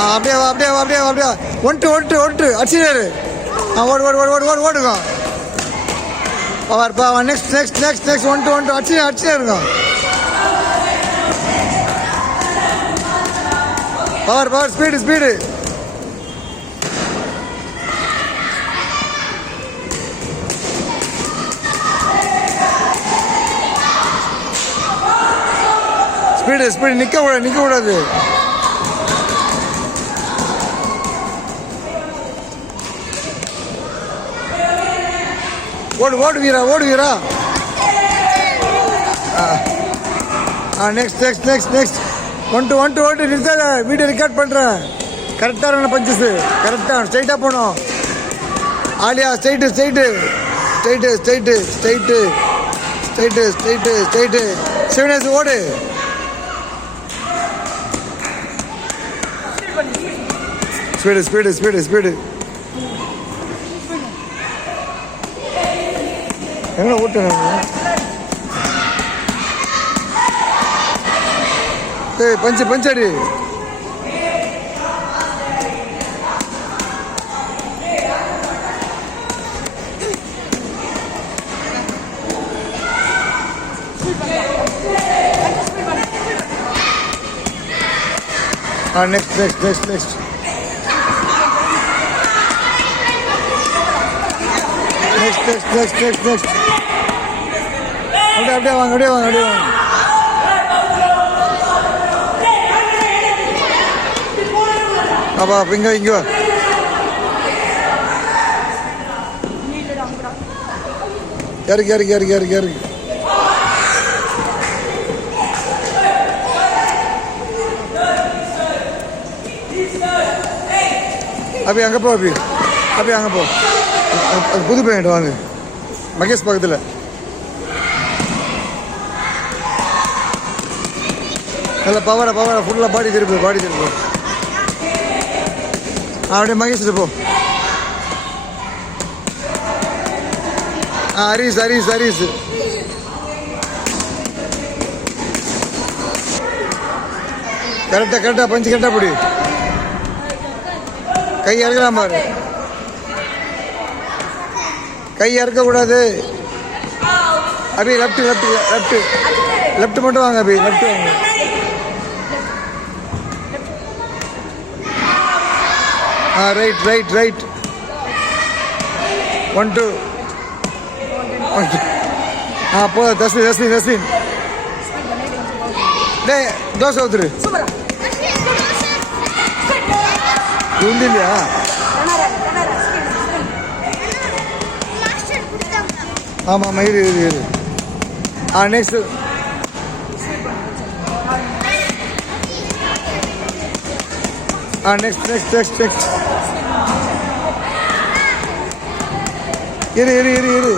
அப்படியே அப்படியே அப்படியே அப்படியே ஒன்று அடிச்சுட்டாரு. ஓடு ஓடு ஓடு ஓடு ஓடு ஓடுங்க. Power next next next next ஒன்று அடிச்சுட்டே இருங்க. Power speed speed. Speed speed. நிற்க கூடாது. ஓடு வீரா. நெக்ஸ்ட் நெக்ஸ்ட் நெக்ஸ்ட் நெக்ஸ்ட் ஒன்று நிறுத்தாத. வீடியோ ரெக்கார்ட் பண்ணுறேன். கரெக்டாக பஞ்சஸ் கரெக்டாக ஸ்ட்ரைட்டாக போகணும். ஆலியா ஸ்ட்ரைட்டு சிவனேஷ் ஓடு. ஸ்பீடு எங்கே ஓட்டுங்க? பஞ்சடி. நெக்ஸ்ட் அப்படியே வாங்க. அப்பா இங்கே வா. இறக்கு. அப்படியே அங்கே போ. அது புது பையன் வாங்க. மகேஷ் பக்கத்தில். நல்ல பவரை ஃபுல்லாக பாடி திருப்பு. அப்படியே மகேஷ் போ. ஹரிஸ் கரெக்டாக பஞ்சு கரெக்டாக பிடி. கை இறக்கலாம் பாரு. கை இறக்கக்கூடாது. அபி லெஃப்ட் மட்டும் வாங்க. அபி லெஃப்ட் வாங்க. ரைட் 1 2 போ. தஸ்மின் டே தோசை ஊத்துரு. உண்டு இல்லையா? ஆமாம் இரு. நெக்ஸ்ட் நெக்ஸ்ட் இரு